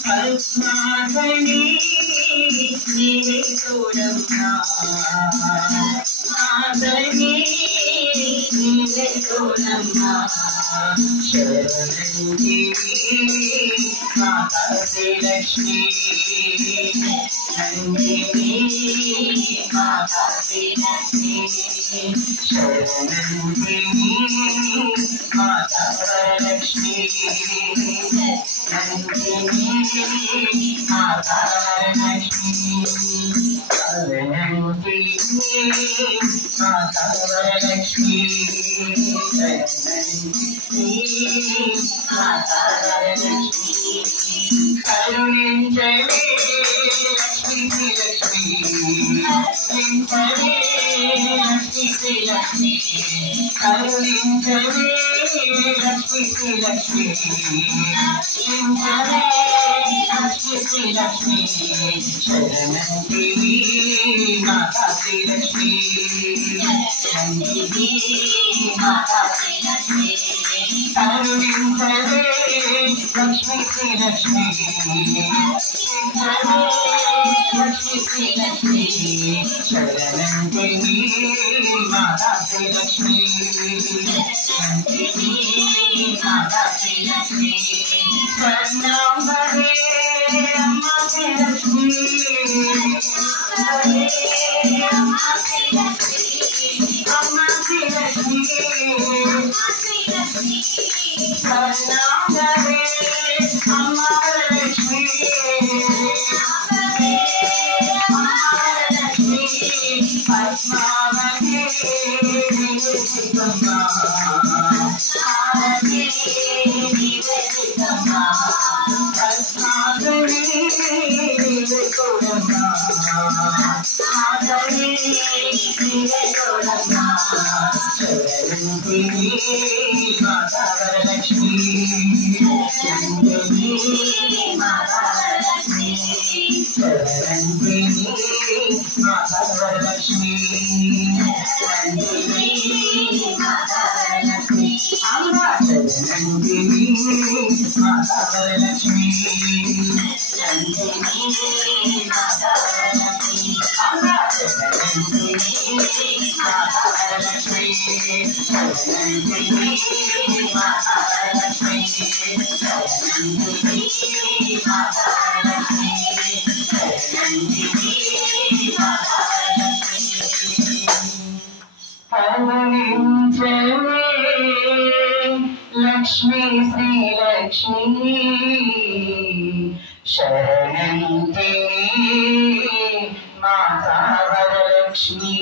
పద్మావని నీవే తోడమ్మా ఆదని నీవే తోడమ్మా శరణి మాతా శ్రీలక్ష్మి నందిని మాతా శ్రీలక్ష్మి శరణి మాతా వరలక్ష్మి నందిని మాతా వరలక్ష్మి శరణి మాతా వరలక్ష్మి శరణి మాతా వరలక్ష్మి కరుణించవే లక్ష్మీ శ్రీలక్ష్మి కరుణించవే లక్ష్మీ శ్రీలక్ష్మి కరుణించవే లక్ష్మీ శ్రీలక్ష్మి కరుణించవే లక్ష్మీ శ్రీలక్ష్మి శరణంతివి మాతా శ్రీలక్ష్మి శరణంతివి మాతా శ్రీలక్ష్మి కరుణించవే లక్ష్మీ శ్రీలక్ష్మి లక్ష్మీ శ్రీలక్ష్మి శరణంతివి మాతా శ్రీలక్ష్మి శరణంతివి మాతా శ్రీలక్ష్మి శరణాంబరే అమ్మా శ్రీలక్ష్మి అమ్మా శ్రీలక్ష్మి శరణాంబరే అమ్మా వరలక్ష్మి పద్మావతి నివేదితమ్మా ఆరతి నివేదితమ్మా పద్మావతి నివేదితమ్మా ఆరతి నివేదితమ్మా శరణంతివి మాతా వరలక్ష్మి నందిని మాతా వరలక్ష్మి శరణంతివి మాతా వరలక్ష్మి నందిని మాతా వరలక్ష్మి అమ్మా శరణంతివి మాతా వరలక్ష్మి నందిని మాతా వరలక్ష్మి అమ్మా శరణంతివి మాతా వరలక్ష్మి శరణంతివి మాతా వరలక్ష్మి శరణంతివి మాతా వరలక్ష్మి శరణంతివి మాతా వరలక్ష్మి కరుణించవే లక్ష్మీ శ్రీలక్ష్మి శరణంతివి మాతా వరలక్ష్మి